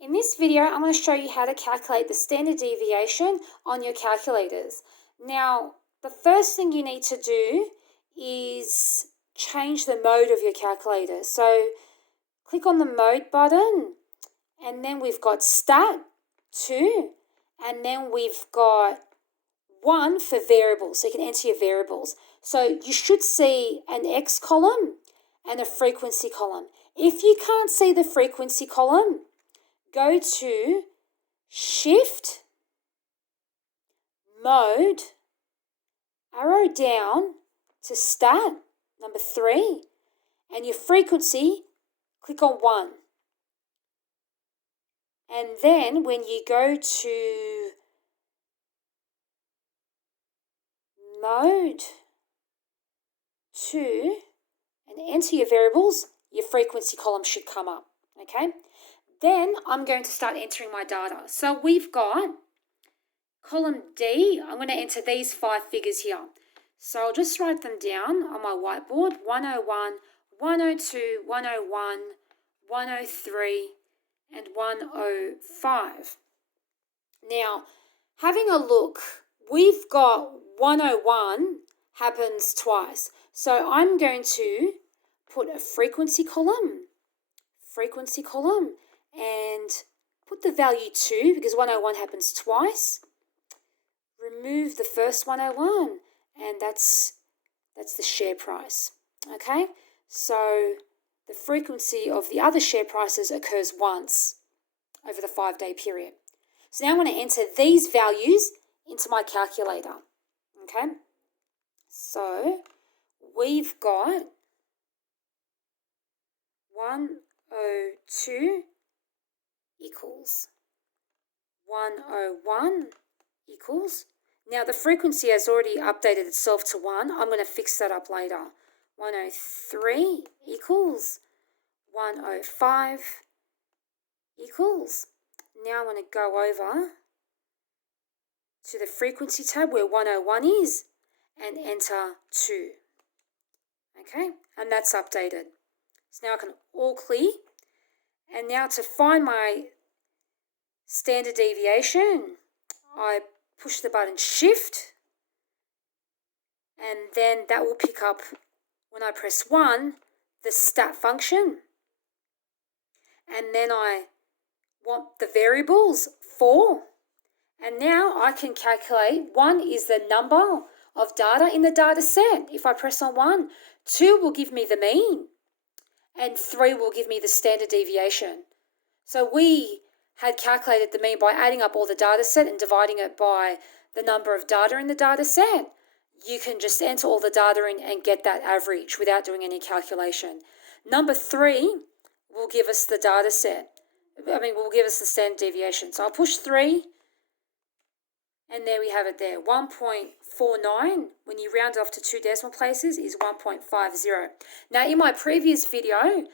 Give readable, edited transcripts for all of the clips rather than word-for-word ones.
In this video, I'm going to show you how to calculate the standard deviation on your calculators. Now, the first thing you need to do is change the mode of your calculator. So, click on the mode button, and then we've got stat, 2, and then we've got 1 for variables. So you can enter your variables. So you should see an X column and a frequency column. If you can't see the frequency column, go to Shift, Mode, arrow down to Stat, number 3, and your frequency, click on 1. And then when you go to Mode 2 and enter your variables, your frequency column should come up, okay? Then I'm going to start entering my data. So we've got column D. I'm going to enter these 5 figures here. So I'll just write them down on my whiteboard: 101, 102, 101, 103, and 105. Now, having a look, we've got 101 happens twice. So I'm going to put a frequency column, and put the value 2 because 101 happens twice. Remove the first 101, and that's the share price. Okay, so the frequency of the other share prices occurs once over the 5-day period. So now I'm going to enter these values into my calculator. Okay, so we've got 102 equals 101 equals. Now the frequency has already updated itself to 1. I'm going to fix that up later. 103 equals 105 equals. Now I'm going to go over to the frequency tab where 101 is and enter 2. Okay, and that's updated. So now I can all clear. And now to find my standard deviation, I push the button Shift, and then that will pick up, when I press 1, the stat function. And then I want the variables 4. And now I can calculate. 1 is the number of data in the data set. If I press on 1, 2 will give me the mean, and 3 will give me the standard deviation. So we had calculated the mean by adding up all the data set and dividing it by the number of data in the data set. You can just enter all the data in and get that average without doing any calculation. Number 3 will give us the data set. Will give us the standard deviation. So I'll push 3, and there we have it there. 1.49, when you round it off to 2 decimal places, is 1.50. Now, in my previous video,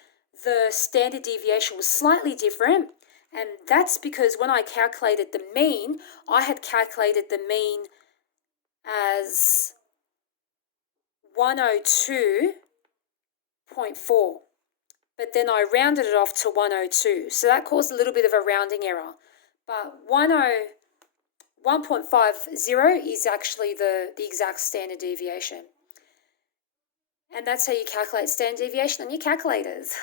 the standard deviation was slightly different, and that's because when I calculated the mean, I had calculated the mean as 102.4, but then I rounded it off to 102, so that caused a little bit of a rounding error. But 1.50 is actually the exact standard deviation. And that's how you calculate standard deviation on your calculators.